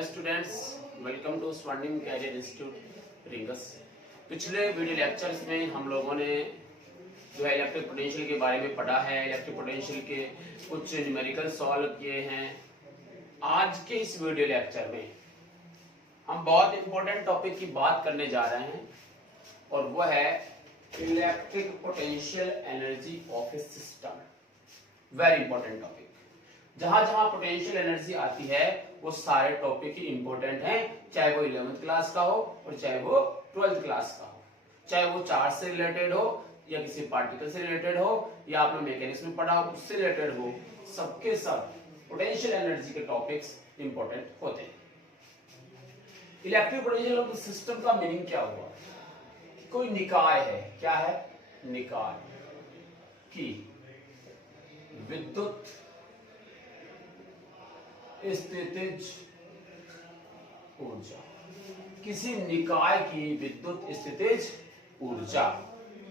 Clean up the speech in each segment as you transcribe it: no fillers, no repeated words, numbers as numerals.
Hello students, welcome to स्वर्णिम career institute rings. पिछले video lectures में हम लोगों ने जो है इलेक्ट्रिक पोटेंशियल के बारे में पढ़ा है, इलेक्ट्रिक पोटेंशियल के कुछ न्यूमेरिकल सॉल्व किए हैं। आज के इस वीडियो लेक्चर में हम बहुत इंपॉर्टेंट टॉपिक की बात करने जा रहे हैं और वह है electric potential energy of A system. Very important topic. जहां जहां पोटेंशियल एनर्जी आती है वो सारे टॉपिक ही इंपॉर्टेंट हैं, चाहे वो 11th क्लास का हो और चाहे वो 12th क्लास का हो, चाहे वो चार्ज से रिलेटेड हो या किसी पार्टिकल से रिलेटेड हो या आपने मैकेनिक्स में पढ़ा हो उससे रिलेटेड हो, सबके सब पोटेंशियल एनर्जी के टॉपिक्स इंपॉर्टेंट होते हैं। Electric potential of the system का मीनिंग क्या हुआ? कोई निकाय है, क्या है? निकाय की विद्युत स्थितिज ऊर्जा, किसी निकाय की विद्युत स्थितिज ऊर्जा,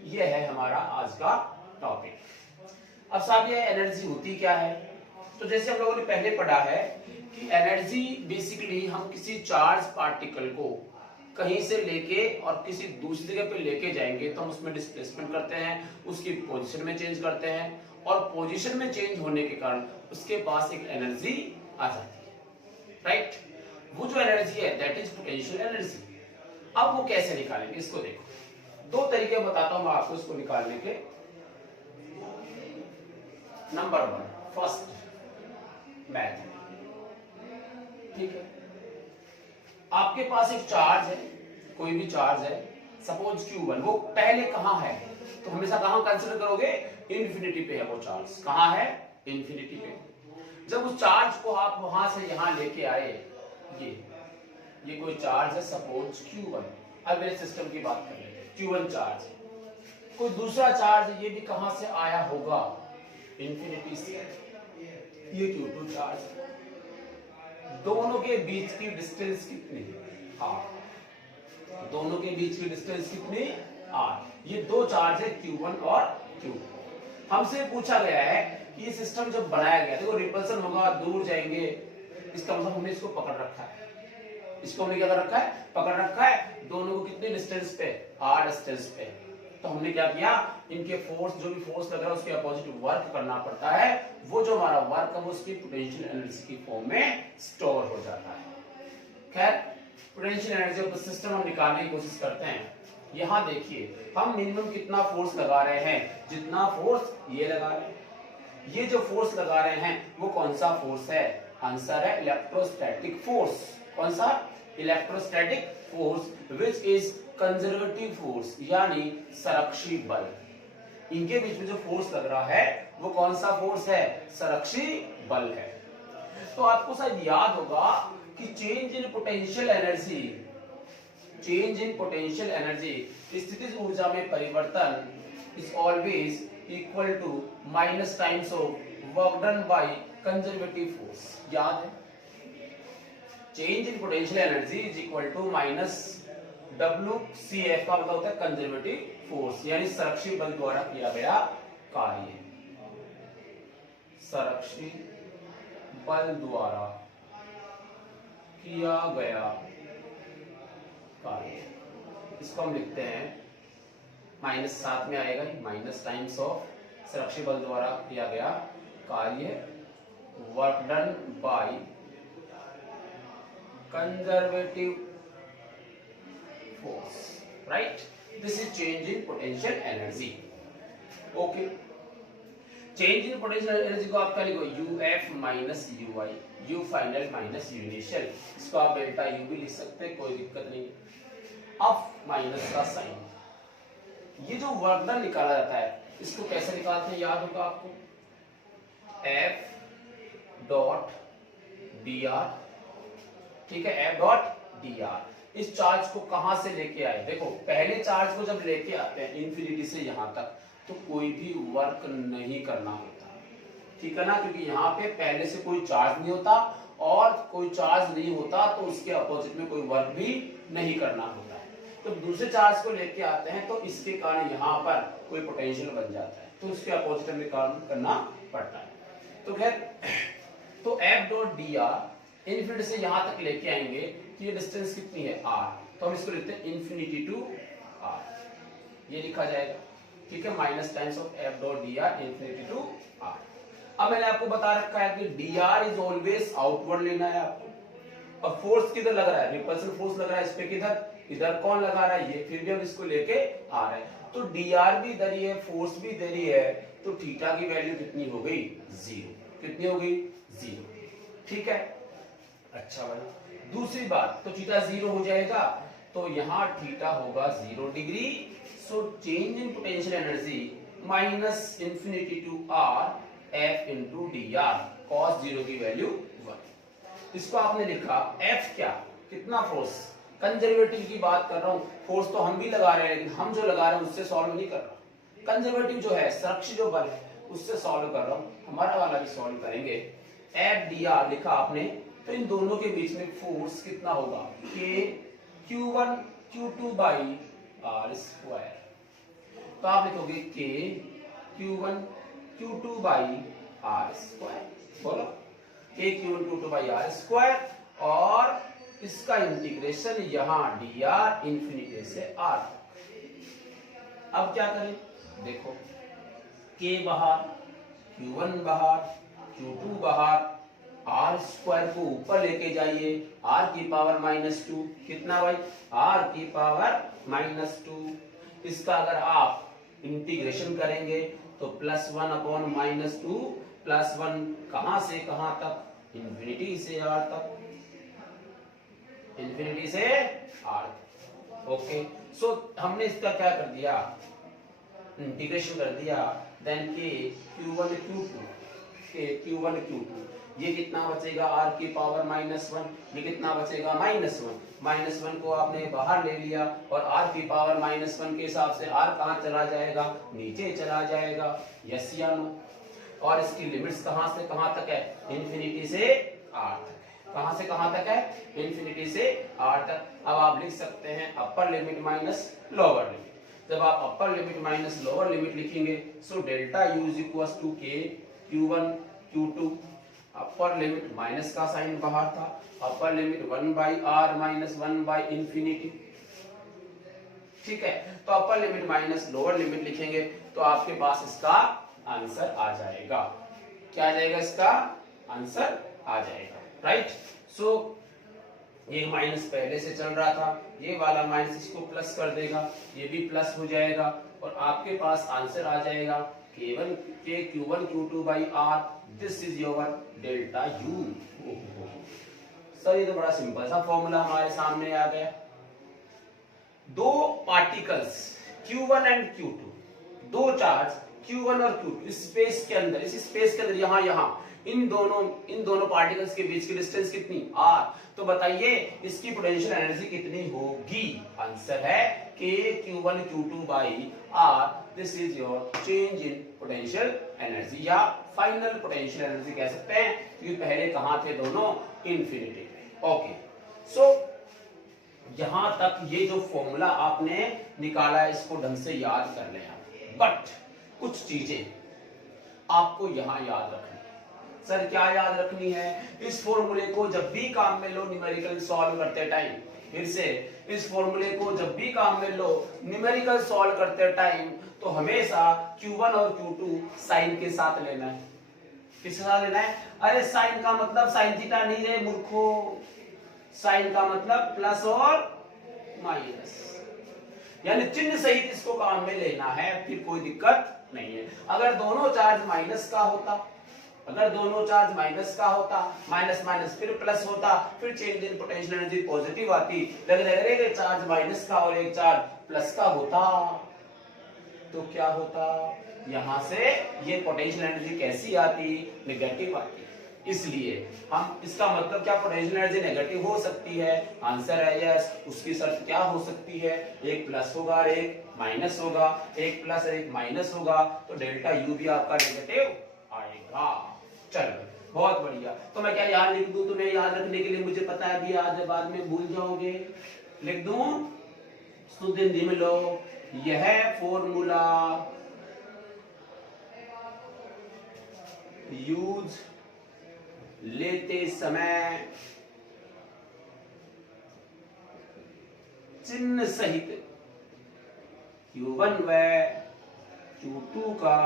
यह है हमारा आज का टॉपिक। अब साहब ये एनर्जी होती क्या है? तो जैसे हम लोगों ने पहले पढ़ा है कि एनर्जी बेसिकली हम किसी चार्ज पार्टिकल को कहीं से लेके और किसी दूसरी जगह पे लेके जाएंगे तो हम उसमें डिस्प्लेसमेंट करते हैं, उसकी पोजीशन में चेंज करते हैं और पोजीशन में चेंज होने के कारण उसके पास एक एनर्जी आ जाती है, राइट? वो जो एनर्जी है दैट इज पोटेंशियल एनर्जी। अब वो कैसे निकालेंगे इसको देखो, दो तरीके बताता हूं मैं आपको इसको निकालने के। नंबर 1 फर्स्ट मैथ, ठीक है। आपके पास एक चार्ज है, कोई भी चार्ज है, सपोज Q1, वो पहले कहां है? तो हमेशा कहां कंसीडर करोगे? इंफिनिटी पे है वो चार्ज। कहां है? इंफिनिटी पे। जब उस चार्ज को आप वहां से यहां लेके आए, ये कोई चार्ज है सपोज Q1। अब मेरे सिस्टम की बात कर लेते हैं। Q1 चार्ज, कोई दूसरा चार्ज ये भी कहां से आया होगा? इंफिनिटी से। ये Q2 चार्ज, दोनों के बीच की डिस्टेंस कितनी? R। दोनों के बीच की डिस्टेंस कितनी? R। ये दो चार्ज है Q1 और Q2। हमसे पूछा गया है कि ये सिस्टम जब बनाया गया, देखो रिपल्सन होगा, दूर जाएंगे, इसका मतलब हमने इसको पकड़ रखा है। इसको हमने क्या कर रखा है? पकड़ रखा है। दोनों को कितने डिस्टेंस पे? R डिस्टेंस पे। तो हमने क्या किया, इनके फोर्स, जो भी फोर्स लग रहा है उसके अपोजिट वर्क करना पड़ता है। वो जो हमारा वर्क है वो उसकी पोटेंशियल एनर्जी की फॉर्म में स्टोर हो जाता है। खैर, potential energy of the system हम निकालने की कोशिश करते हैं। यहां देखिए, हम मिनिमम कितना फोर्स लगा रहे हैं? जितना फोर्स ये लगा रहे हैं। ये जो फोर्स लगा रहे हैं वो कौन सा फोर्स है? आंसर है इलेक्ट्रोस्टैटिक फोर्स। कौन सा? Electrostatic force which is conservative force, यानी संरक्षी बल। इनके बीच में जो फोर्स लग रहा है वो कौन सा फोर्स है? संरक्षी बल है। तो आपको शायद याद होगा कि change in potential energy, change in potential energy, स्थितिज ऊर्जा में परिवर्तन is always equal to minus times of work done by conservative force. याद है? Change in potential energy is equal to minus WCF का मतलब होता है कंजर्वेटिव फोर्स, यानी संरक्षी बल द्वारा किया गया कार्य। संरक्षी बल द्वारा किया गया कार्य, इसको हम लिखते हैं माइनस, साथ में आएगा माइनस टाइम्स ऑफ संरक्षी बल द्वारा किया गया कार्य, work done by conservative force, right? This is change in potential energy. Okay, change in potential energy को आप क्या लिखो? UF minus UI, U final minus U initial. इसको आप डेल्टा U भी लिख सकते हैं, कोई दिक्कत नहीं। अब माइनस का साइन, ये जो वर्क डन निकाला जाता है इसको कैसे निकालते हैं? याद होगा आपको, F डॉट dr, ठीक है? F dot dr। इस चार्ज को कहां से लेके आए? देखो, पहले चार्ज को जब लेके आते हैं इंफिनिटी से यहां तक तो कोई भी वर्क नहीं करना होता, ठीक है ना? क्योंकि यहाँ पे पहले से कोई चार्ज नहीं होता और कोई चार्ज नहीं होता तो उसके अपोजिट में कोई वर्क भी नहीं करना होता है। तो दूसरे चार्ज को लेके आते हैं तो इसके कारण यहाँ पर कोई पोटेंशियल बन जाता है, तो उसके अपोजिट में काम करना पड़ता है। तो खैर, तो F डॉट dr इन्फिनिटी से यहां तक लेके आएंगे कि ये डिस्टेंस कितनी है r, तो हम इसको लिखते हैं इन्फिनिटी टू r, ये लिखा जाएगा, ठीक है, minus times of f dot dr infinity to r। अब मैंने आपको बता रखा है कि dr इज ऑलवेज आउटवर्ड लेना है आपको, और फोर्स किधर लग रहा है, रिपल्सन फोर्स लग रहा है इस पे, किधर, इधर कौन लगा रहा है, ये, फिर भी हम इसको लेके आ रहे हैं, तो dr भी इधर ही है, फोर्स भी इधर ही है, तो थीटा की वैल्यू कितनी हो गई, 0, कितनी हो गई, 0, ठीक है। अच्छा भाई, दूसरी बात, तो थीटा 0 हो जाएगा, तो यहाँ थीटा होगा 0 degree, so change in potential energy minus infinity to r f into D R, cos 0 की वैल्यू 1। इसको आपने लिखा f क्या, कितना फोर्स, कंजर्वेटिव की बात कर रहा हूं, फोर्स तो हम भी लगा रहे हैं, लेकिन हम जो लगा रहे हैं उससे सॉल्व नहीं कर रहा, कंजर्वेटिव जो है, सुरक्षित जो बल है उससे सॉल्व कर रहा हूं, हमारा वाला भी सॉल्व करेंगे। एफ डी आर लिखा आपने, तो इन दोनों के बीच में फोर्स कितना होगा, के Q1 Q2 by are square, तो आप लिखोगे के Q1 Q2 by are square, बोलो के Q1 Q2 by are square, और इसका इंटीग्रेशन यहाँ डी आर इंफिनिटी से आर। अब क्या करें, देखो के बाहर, Q1 बाहर, Q2 बाहर, आर स्क्वायर को ऊपर लेके जाइए, r की पावर -2, कितना भाई, r की पावर -2, इसका अगर आप इंटीग्रेशन करेंगे तो +1 अपॉन -2, +1 कहां से कहां तक, इंफिनिटी से r तक, इंफिनिटी से r, ओके। सो हमने इसका क्या कर दिया, इंटीग्रेशन कर दिया, देन के Q1 Q2, के Q1 Q2, ये कितना बचेगा, r की पावर -1, ये कितना बचेगा, -1, -1 को आपने बाहर ले लिया, और r की पावर -1 के हिसाब से r कहां चला जाएगा, नीचे चला जाएगा, यस या नो। और इसकी लिमिट्स कहां से कहां तक है, इंफिनिटी से r तक है, कहां से कहां तक है, इंफिनिटी से r तक। अब आप लिख सकते हैं upper limit minus lower limit, जब आप upper limit minus lower limit लिखेंगे, so delta u is equal to K Q1 Q2, upper limit minus का साइन बाहर था, upper limit 1 by R minus 1 by infinity, ठीक है। तो upper limit minus lower limit लिखेंगे तो आपके पास इसका आंसर आ जाएगा, क्या आ जाएगा, इसका आंसर आ जाएगा, राइट। सो ये माइनस पहले से चल रहा था, ये वाला माइनस इसको प्लस कर देगा, ये भी प्लस हो जाएगा, और आपके पास आंसर आ जाएगा Q1 Q2 by R, this is your delta U। Sir ये तो बड़ा सिंपल सा फॉर्मूला हमारे सामने आ गया। दो पार्टिकल्स Q1 एंड Q2, दो चार्ज Q1 और Q2 इस स्पेस के अंदर, इस स्पेस के अंदर, यहाँ इन दोनों पार्टिकल्स के बीच की डिस्टेंस कितनी, r, तो बताइए इसकी पोटेंशियल एनर्जी कितनी होगी, आंसर है के Q1 Q2 by r, this is your change in potential energy, या फाइनल पोटेंशियल एनर्जी कह सकते हैं, क्योंकि पहले कहां थे दोनों, इंफिनिटी में, ओके। सो यहां तक ये जो फॉर्मूला आपने निकाला है इसको ढंग से याद कर लें आप, बट कुछ चीजें आपको यहां याद रखनी है। सर क्या याद रखनी है, इस फॉर्मूले को जब भी काम में लो न्यूमेरिकल सॉल्व करते टाइम, फिर से इस फॉर्मूले को जब भी काम में लो न्यूमेरिकल सॉल्व करते टाइम, तो हमेशा Q1 और Q2 साइन के साथ लेना है, किसके साथ लेना है, अरे साइन का मतलब साइन थीटा नहीं रे मूर्खो, साइन का मतलब प्लस और माइनस, यानी चिन्ह सहित इसको काम में लेना है, फिर कोई दिक्कत नहीं है। अगर दोनों चार्ज माइनस का होता, अगर दोनों चार्ज माइनस का होता, माइनस माइनस फिर प्लस होता, फिर change in potential energy positive आती, लेकिन अगर एक चार्ज माइनस का और एक चार्ज प्लस का होता तो क्या होता, यहां से ये पोटेंशियल एनर्जी कैसी आती, नेगेटिव आती। इसलिए हम, इसका मतलब क्या, पोटेंशियल एनर्जी नेगेटिव हो सकती है, आंसर है यस। उसकी शर्त क्या हो सकती है, एक प्लस होगा और एक माइनस होगा, एक प्लस और एक माइनस होगा, तो डेल्टा U भी आपका नेगेटिव आएगा। चलो बहुत बढ़िया, तो मैं क्या याद लिख दूं, तुम्हें याद रखने के लिए, मुझे पता है अभी आज बाद में भूल जाओगे, लिख दूं, शुद्ध हिंदी में लो, यह फॉर्मूला यूज लेते समय चिन्ह सहित Q1 व Q2 का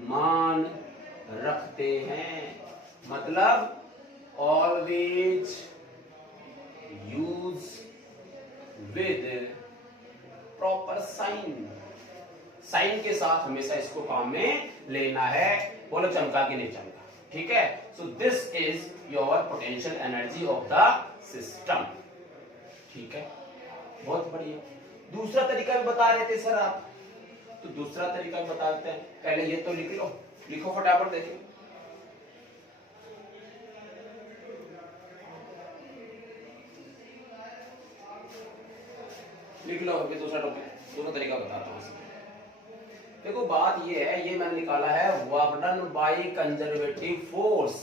मान रखते हैं। मतलब always use with proper sign, sign के साथ हमेशा इसको काम में लेना है। बोलो चमका कि नहीं चमका? ठीक है। So this is your potential energy of the system. ठीक है, बहुत बढ़िया। दूसरा तरीका भी बता रहे थे सर आप, तो दूसरा तरीका भी बता देते हैं। पहले ये तो लिख लो, लिखो फटाफट, देखिए लिख लो। अभी दूसरा टॉपिक, दूसरा तरीका बताता हूँ। देखो बात ये है, ये मैंने निकाला है work done by conservative force,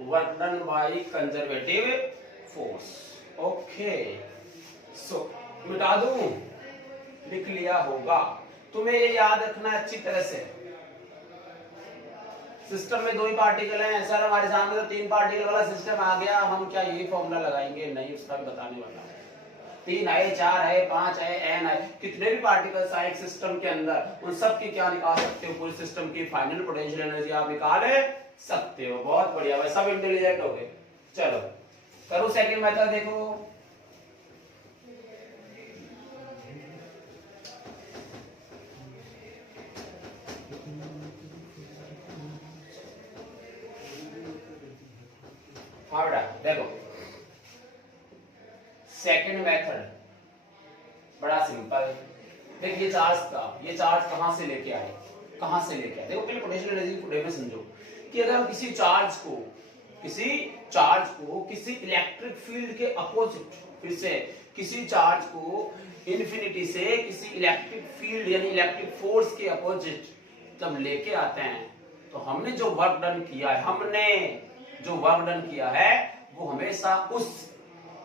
work done by conservative force. Okay, so मिटा दूं, लिख लिया होगा। तुम्हें ये याद रखना अच्छी तरह से, सिस्टम में 2 ही पार्टिकल हैं सर, हमारे सामने तो 3 पार्टिकल वाला सिस्टम आ गया, हम क्या ये फॉर्मूला लगाएंगे? नहीं, उसका भी बताने वाला हूं। 3 है, 4 है, 5 है, n है, कितने भी पार्टिकल्स आए एक सिस्टम के अंदर, उन सब की क्या निकाल सकते हो? पूरे सिस्टम की फाइनल पोटेंशियल एनर्जी आप निकाल सकते हो। बहुत बढ़िया भाई, सब इंटेलिजेंट हो गए। चलो करो सेकंड मेथड, देखो हाँ बेटा, देखो सेकंड मेथड बड़ा सिंपल। देखिए ये चार्ज कहां से लेके आए, कहां से लेके आए? देखो पहले पोटेंशियल एनर्जी को में समझो कि अगर हम किसी चार्ज को किसी इलेक्ट्रिक फील्ड के अपोजिट, फिर से किसी चार्ज को इन्फिनिटी से किसी इलेक्ट्रिक फील्ड यानी इलेक्ट्रिक फोर्स के अपोजिट जब लेके आते हैं, तो हमने जो वर्क डन किया है वो हमेशा उस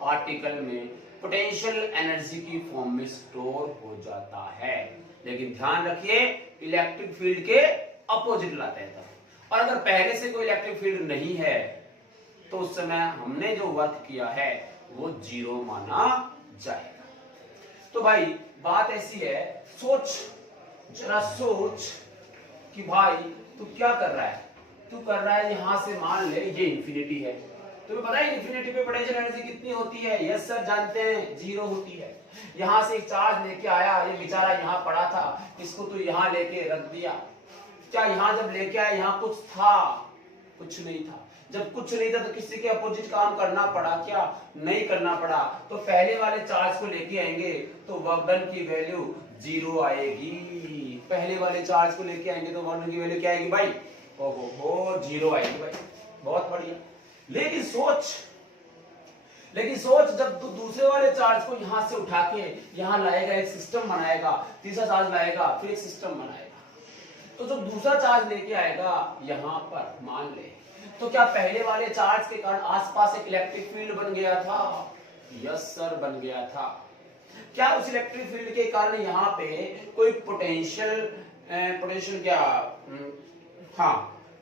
पार्टिकल में पोटेंशियल एनर्जी की फॉर्म में स्टोर हो जाता है। लेकिन ध्यान रखिए, इलेक्ट्रिक फील्ड के अपोजिट लाते हैं। और अगर पहले से कोई इलेक्ट्रिक फील्ड नहीं है तो उस समय हमने जो वर्क किया है वो 0 माना जाएगा। तो भाई बात ऐसी है, जरा सोच कि भाई तू क्या कर रहा है? तू कर रहा है यहां से, मान ले ये इंफिनिटी है, तुम्हें पता है इंफिनिटी पे पोटेंशियल एनर्जी कितनी होती है? यस सर जानते हैं, 0 होती है। यहां से एक चार्ज लेके आया, ये बेचारा यहां पड़ा था, इसको तू यहां लेके रख दिया। क्या यहां जब लेके आया यहां कुछ था? कुछ नहीं था। जब कुछ नहीं था तो किसी के अपोजिट काम करना पड़ा क्या? नहीं करना पड़ा। तो पहले वाले चार्ज को लेके आएंगे तो वर्क डन की वैल्यू 0 आएगी। पहले वाले चार्ज को लेके आएंगे तो वर्क डन की वैल्यू क्या आएगी भाई? ओहो 0 आएगी भाई। बहुत बढ़िया। लेकिन सोच जब तू दूसरे वाले चार्ज को यहां से उठा के यहां लाएगा, एक सिस्टम बनाएगा, तीसरा चार्ज लाएगा, फिर एक सिस्टम बनाएगा, तो जब दूसरा चार्ज लेके आएगा यहां पर मान ले, तो क्या पहले वाले चार्ज के कारण आसपास एक इलेक्ट्रिक फील्ड बन गया था? यस सर बन गया था। क्या उस इलेक्ट्रिक फील्ड के कारण यहाँ पे कोई पोटेंशियल क्या, हाँ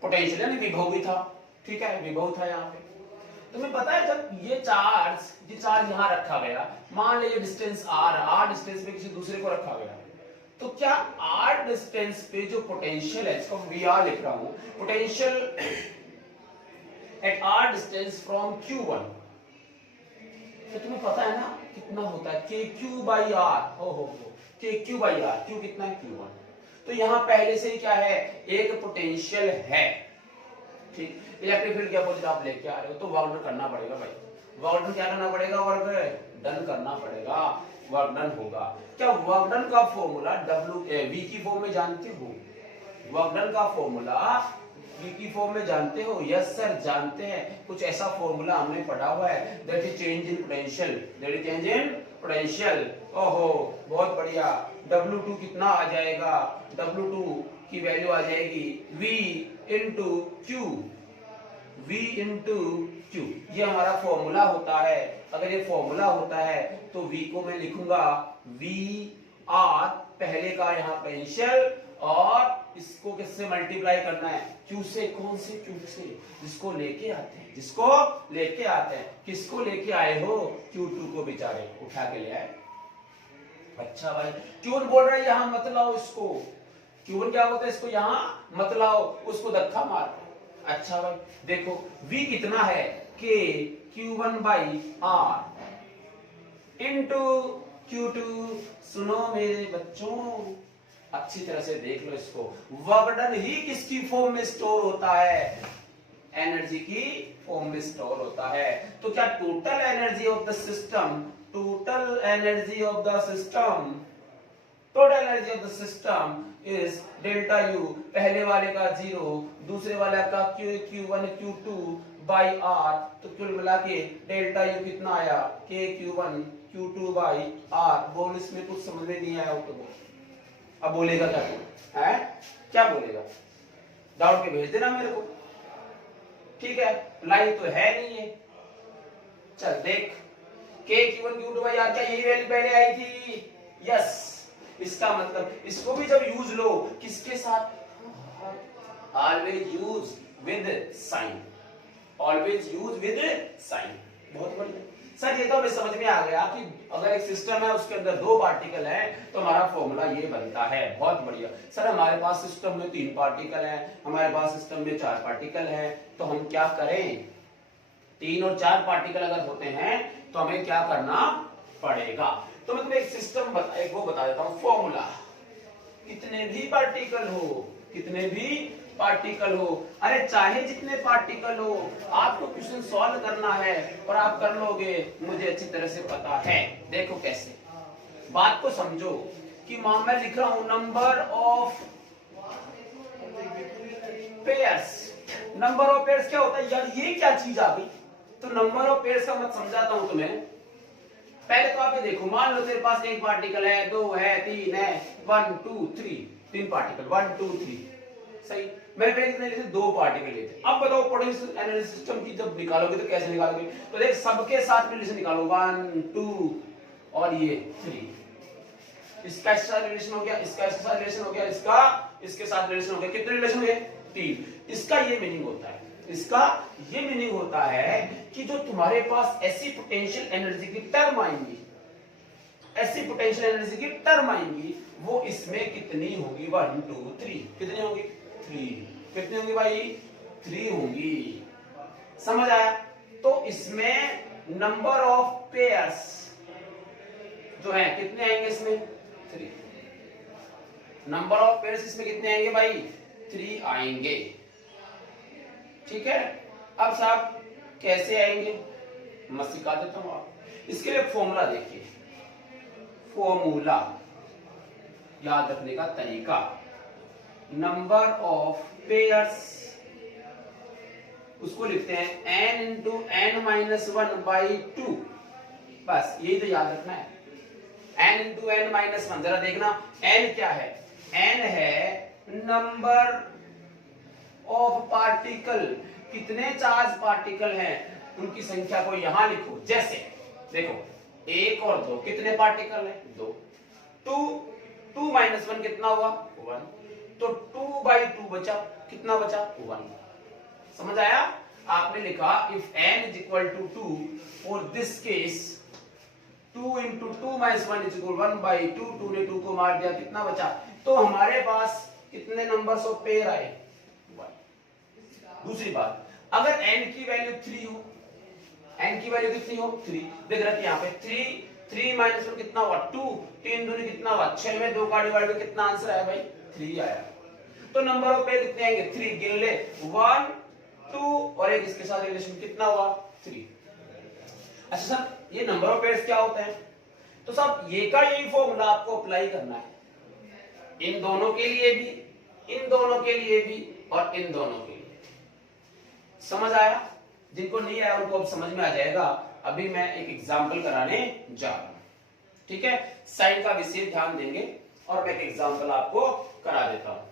पोटेंशियल यानी विभव भी था। ठीक है, विभव था यहाँ पे। तुम्हें पता है जब ये चार्ज यहाँ रखा गया, मान लीजिए डिस्टेंस r डिस्टेंस पे किसी दूसरे को रखा गया, तो क्या r डिस्टेंस पे जो पोटेंशियल है, इसको VR लिख रहा हूं, potential at r distance from Q1, तो तुम्हें पता है ना कितना होता है? KQ/R। KQ/R, Q कितना है? Q1। तो यहाँ पहले से ही क्या है? एक पोटेंशियल है। ठीक, इलेक्ट्रिक फील्ड के अपोजिट आप लेके आ रहे हो तो वर्क डन करना पड़ेगा भाई। वर्क डन क्या करना पड़ेगा? वर्क डन करना पड़ेगा, वर्क डन होगा। क्या वर्क डन का फॉर्मूला V की फॉर्म में जानते हो? वर्क डन का फॉर्मूला V की फॉर्म में जानते हो? यस सर जानते हैं। कुछ ऐसा फॉर्मूला हमने पढ़ा हुआ है, that is change in potential. ओहो बहुत बढ़िया। W2 कितना आ जाएगा? W2 की वैल्यू आ जाएगी V इंटू Q। ये हमारा फॉर्मूला होता है। अगर ये फॉर्मूला होता है तो V को मैं लिखूंगा VR, पहले का यहाँ पोटेंशियल और इसको किससे मल्टीप्लाई करना है, Q से। कौन से Q से, जिसको लेके आते हैं, जिसको लेके आते हैं। किसको लेके आए हो, Q2 को बेचारे उठा के ले आए। अच्छा भाई, क्यों बोल रहा है यहां मत लाओ इसको, Q1 क्या होता है, इसको यहां मत लाओ, उसको धक्का मार। अच्छा भाई देखो V कितना है, K Q1 by R into Q2। सुनो मेरे बच्चों, अच्छी तरह से देख लो इसको। वर्क डन ही किसकी फॉर्म में स्टोर होता है, एनर्जी की फॉर्म में स्टोर होता है। तो क्या total energy of the system, total energy of the system, total energy of the system is delta U, पहले वाले का 0, दूसरे वाले का Q1 Q2 बाई R, तो कुल मिला के डेल्टा यू कितना आया, K Q1 Q2 by R। बोल, इसमें कुछ समझ में नहीं आया हो तो बोल, अब बोलेगा क्या तू है, क्या बोलेगा, डाउट के भेज देना मेरे को, ठीक है। लाइन तो है नहीं है, चल देख, K Q1 Q2 by R, क्या यही वैल्यू पहले आई थी, यस। इसका मतलब इसको भी जब यूज लो किसके साथ, always use with sign, always use with sign. बहुत बढ़िया सर, ये तो हमें समझ में आ गया कि अगर एक सिस्टम है उसके अंदर 2 पार्टिकल हैं तो हमारा फॉर्मूला ये बनता है। बहुत बढ़िया सर, हमारे पास सिस्टम में 3 पार्टिकल हैं, हमारे पास सिस्टम में 4 पार्टिकल हैं, तो हम क्या करें, 3 और 4 पार्टिकल अगर होते हैं तो हमें क्या करना पड़ेगा। तो मैं तुम्हें एक सिस्टम एक वो बता देता हूं, फॉर्मूला। कितने भी पार्टिकल हो, कितने भी पार्टिकल हो, अरे चाहे जितने पार्टिकल हो, आपको क्वेश्चन सॉल्व करना है और आप कर लोगे, मुझे अच्छी तरह से पता है। देखो कैसे, बात को समझो कि मैं लिख रहा हूं number of pairs. Number of pairs क्या होता है यार, ये क्या चीज आ गई, तो नंबर ऑफ पेयर्स का मत समझाता हूं तुम्हें। पहले तो आप ये देखो, मान लो तेरे पास 1 पार्टिकल है, 2 है, 3 है, 1 2 3, 3 पार्टिकल, 1 2 3, सही। मैंने पहले कितने लिए थे, 2 पार्टिकल लिए थे। अब बताओ पोटेंशियल एनर्जी सिस्टम की जब निकालोगे तो कैसे निकालोगे, तो देख सबके साथ रिलेशन निकालो, 1 2 और ये 3, इसका साथ रिलेशन हो गया, इसका साथ रिलेशन हो गया, इसका इसके साथ रिलेशन हो गया, कितने रिलेशन हुए, 3। इसका ये मीनिंग होता है, इसका ये मीनिंग होता है कि जो तुम्हारे पास ऐसी पोटेंशियल एनर्जी की टर्म आएंगी, ऐसी पोटेंशियल एनर्जी की टर्म आएंगी, वो इसमें कितनी होगी, 1 2 3, कितनी होगी, 3। कितनी होंगी भाई, 3 होंगी, समझ आया। तो इसमें नंबर ऑफ पेयर्स जो है कितने आएंगे, इसमें 3। नंबर ऑफ पेयर्स इसमें कितने आएंगे भाई, 3 आएंगे, ठीक है। अब साहब कैसे आएंगे, मैं सिखा देता हूं आप। इसके लिए फॉर्मूला देखिए, फॉर्मूला याद रखने का तरीका, नंबर ऑफ पेयर्स उसको लिखते हैं n into n minus 1 by 2, बस यही तो याद रखना है, n इंटू n माइनस 1। जरा देखना n क्या है, n है नंबर ऑफ पार्टिकल, कितने चार्ज पार्टिकल हैं उनकी संख्या को यहां लिखो। जैसे देखो 1 और 2 कितने पार्टिकल हैं, 2, 2 माइनस 1 कितना हुआ, 1, तो 2 बाई 2 बचा, कितना बचा, 1। समझ आया, आपने लिखा if n is equal to 2 for this case 2 into 2 minus 1 is equal 1 by 2, 2 ने 2 को मार दिया, कितना बचा, तो हमारे पास कितने नंबर्स ऑफ पेयर आए, 1। दूसरी बात, अगर n की वैल्यू 3 हो, n की वैल्यू कितनी हो, 3, देख रहे हैं यहाँ पे 3 माइनस 1 कितना हुआ, 2, 3 दूनी कितना हुआ, 6 में 2 का डिवाइड करके कितना आंसर आया भाई, 3 आया। तो नंबर ऑफ पेयर कितने आएंगे, 3, गिन ले, 1 2 और एक इसके साथ रिलेशन कितना हुआ, 3। अच्छा सर ये नंबर ऑफ पेयर्स क्या होते हैं, तो सब ये का यही फॉर्मूला आपको अप्लाई करना है, इन दोनों के लिए भी, इन दोनों के लिए भी और इन दोनों के लिए। समझ आया, जिनको नहीं आया उनको अब समझ में आ जाएगा। अभी मैं एक एग्जांपल कराने जा रहा हूं, ठीक है। साइन का विशेष ध्यान देंगे और मैं एक एग्जांपल आपको करा देता हूं।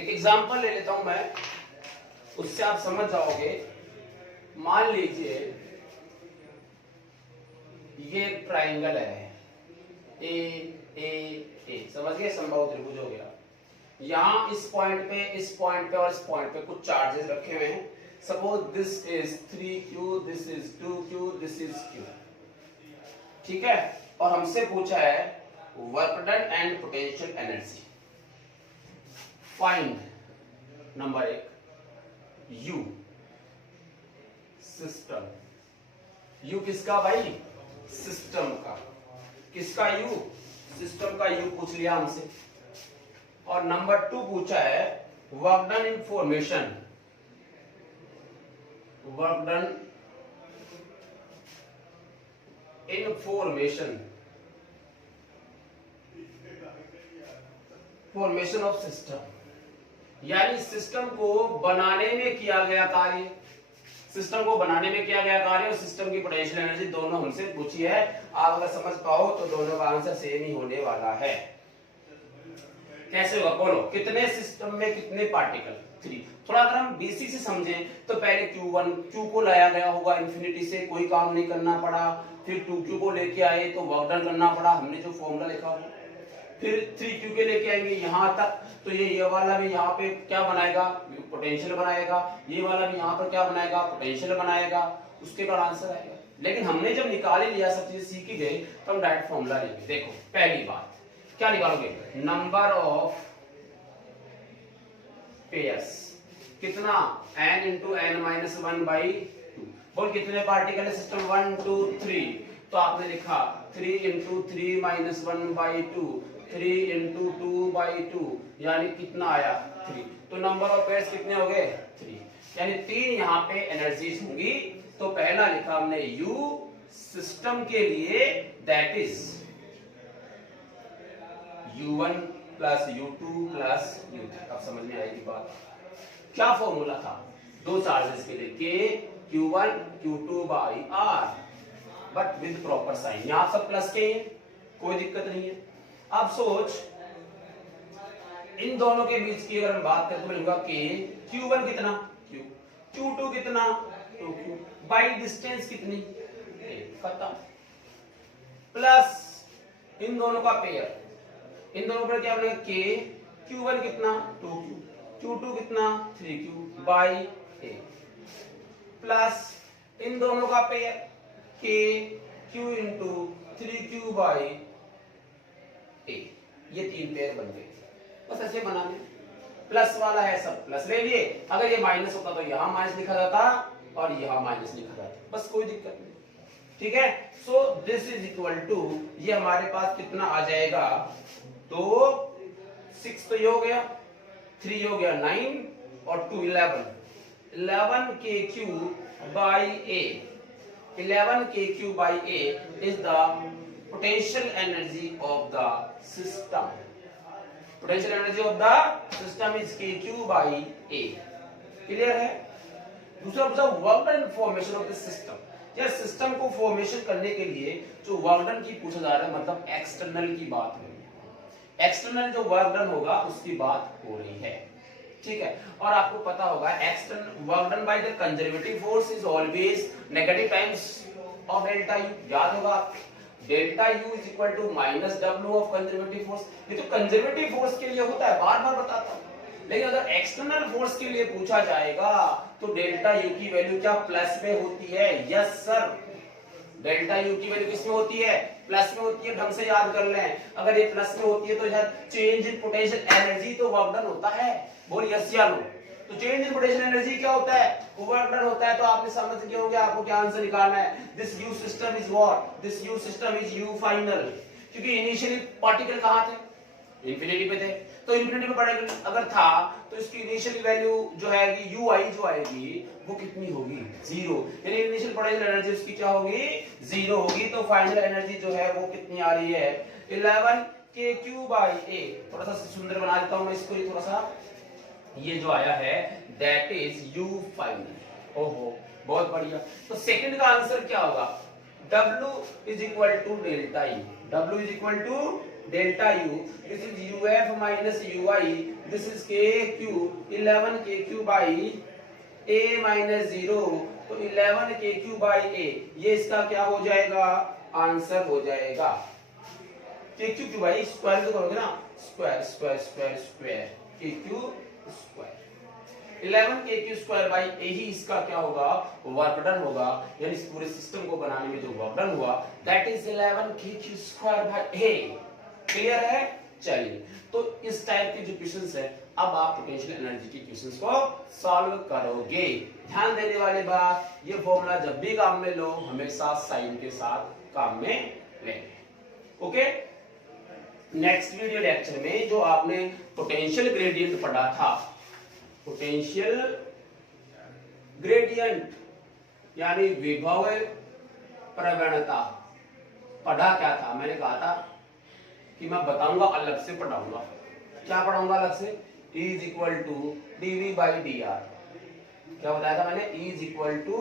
एक एग्जांपल ले लेता हूं मैं, उससे आप समझ जाओगे। मान लीजिए ये एक ट्राइंगल है, ए ए ए, समझ गए, समबाहु त्रिभुज हो गया। यहां इस पॉइंट पे और इस पॉइंट पे कुछ चार्जेस रखे हुए हैं। Suppose this is 3q, this is 2q, this is q, ठीक है। और हमसे पूछा है work done and potential energy. Find number 1 u system. u किसका भाई? सिस्टम का। किसका u? सिस्टम का u पूछ लिया हमसे। और नंबर 2 पूछा है work done in formation, work done in formation, formation of system, यानी सिस्टम को बनाने में किया गया कार्य, सिस्टम को बनाने में किया गया कार्य और सिस्टम की पोटेंशियल एनर्जी दोनों हमसे पूछी है। आप अगर समझ पाओ तो दोनों का आंसर सेम ही होने वाला है। कैसे होगा बोलो? कितने सिस्टम में कितने पार्टिकल? 3। थोड़ा अगर हम बेसिक से समझें तो पहले Q को लाया गया होगा इंफिनिटी से, कोई काम नहीं करना पड़ा। फिर 2Q को लेके आए तो वर्क डन करना पड़ा, हमने जो फॉर्मूला लिखा हो। फिर 3Q के लेके आएंगे यहां तक, तो ये वाला भी यहाँ पे क्या बनाएगा? पोटेंशियल बनाएगा। ये वाला भी यहाँ पर क्या बनाएगा? पोटेंशियल बनाएगा। उसके बाद आंसर आएगा। लेकिन हमने जब निकाल ही लिया, सब चीजें सीख ही गए, तो हम डायरेक्ट फॉर्मूला लेंगे। देखो पहली बात क्या निकालोगे? नंबर ऑफ पेयर्स, कितना? n into n minus 1/2। बोल कितने पार्टिकल है सिस्टम? 1 2 3। तो आपने लिखा 3 इंटू 3 माइनस 1/2, 3 इंटू 2/2, यानी कितना आया? 3। तो नंबर ऑफ पेयर्स कितने हो गए? 3, यानी 3 यहाँ पे एनर्जीज होंगी। तो पहला लिखा हमने u सिस्टम के लिए, that is u1 plus u2 plus u3। अब समझ में आएगी बात। क्या फॉर्मूला था? दो चार्जेस के लिए, k q1 q2 by r, but with proper sign. यहां सब प्लस के हैं, कोई दिक्कत नहीं है। अब सोच इन दोनों के बीच की अगर हम बात करें तो मिलेगा k, q1 कितना? q, q2 कितना? 2q, बाई डिस्टेंस कितनी? खत्म। प्लस इन दोनों का पेयर, इन दोनों पर क्या बनेगा? k, q1 कितना? 2q, q2 कितना? 3q बाई a, प्लस इन दोनों का pair k, q into 3q by a। ये 3 पेयर बन गए। बस ऐसे बनाने, प्लस वाला है सब प्लस ले लिए। अगर ये माइनस होता तो यहां माइनस लिखा जाता और यहां माइनस लिखा जाता, बस कोई दिक्कत नहीं। ठीक है। So this is equal to, ये हमारे पास कितना आ जाएगा? 2 6 तो ये हो गया, 3 हो गया 9 और 2 11 kq by a। 11 kq by a is the potential energy of the system. Potential energy of the system is kq by a। Clear है? दूसरा पूछा work done formation of the system. यार सिस्टम को फॉर्मेशन करने के लिए जो work done की पूछा जा रहा है, मतलब एक्सटर्नल की बात हो रही है। एक्सटर्नल जो वर्क डन होगा उसकी बात हो रही है। ठीक है। और आपको पता होगा external work done by the conservative force is always negative times of delta U. याद होगा delta U is equal to minus W of conservative force. ये तो कंजर्वेटिव फोर्स के लिए होता है, बार बार बताता हूं। लेकिन अगर एक्सटर्नल फोर्स के लिए पूछा जाएगा तो डेल्टा यू की वैल्यू क्या प्लस में होती है? यस सर, डेल्टा यू की वैल्यू किस में होती है? प्लस में होती है। ढंग से याद कर लें, अगर ये प्लस में होती है तो यार चेंज इन पोटेंशियल एनर्जी तो वर्क डन होता है। बोल यस या नो? तो चेंज इन पोटेंशियल एनर्जी क्या होता है? वर्क डन होता है। तो आपने समझ गए होंगे आपको क्या आंसर निकालना है। This you system is what? This you system is you final. क्योंकि इनिशियली पार्टिकल कहां थे? इंफिनिटी पे थे। तो इंफिनिटी पे पार्टिकल अगर था तो इसकी इनिशियल वैल्यू जो है यू आई जो आएगी वो कितनी होगी? 0। यानी इनिशियल पोटेंशियल एनर्जी उसकी क्या होगी? 0 होगी। तो फाइनल एनर्जी जो है वो कितनी आ रही है? 11 kq by a। थोड़ा सा सुंदर बना देता हूं मैं इसको, ये थोड़ा सा, ये जो आया है दैट इज u फाइनल। ओहो बहुत बढ़िया। तो सेकंड का आंसर क्या होगा? W is equal to delta U. W is equal to delta U. This is UF minus UI. This is KQ. 11 KQ by A minus 0. तो 11 KQ by A, ये इसका क्या हो जाएगा? आंसर हो जाएगा। KQ क्यों भाई? स्क्वायर तो करोगे ना, square square square square KQ square. 11 KQ square by A ही इसका क्या होगा? वर्क डन होगा, यानी इस पूरे सिस्टम को बनाने में जो वर्क डन हुआ that is 11 KQ square by A. Clear है? चलिए, तो इस टाइप के जो क्वेश्चंस है अब आप पोटेंशियल एनर्जी के क्वेश्चंस को सॉल्व करोगे। ध्यान देने वाली बात, ये फॉर्मूला जब भी काम में लो हमेशा साइन के साथ काम में लेंगे। ओके, नेक्स्ट वीडियो लेक्चर में जो आपने पोटेंशियल ग्रेडियंट पढ़ा था, पोटेंशियल ग्रेडियंट यानी विभव प्रवणता पढ़ा क्या था? मैंने कहा था कि मैं बताऊंगा, अलग से पढ़ाऊंगा। क्या पढ़ाऊंगा अलग से? E is equal to dv by dr। क्या बताया था मैंने? E is equal to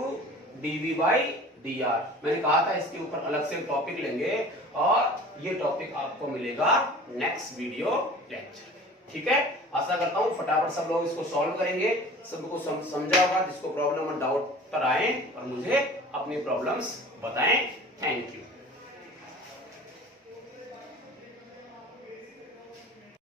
dv by dr। मैंने कहा था इसके ऊपर अलग से टॉपिक लेंगे और ये टॉपिक आपको मिलेगा नेक्स्ट वीडियो लेक्चर में। ठीक है, आशा करता हूँ फटाफट सब लोग इसको सॉल्व करेंगे, सबको समझा होगा। जिसको प्रॉब्लम और डाउट पर आए और मुझे अपनी प्रॉब्लम्स बताएं। Thank you.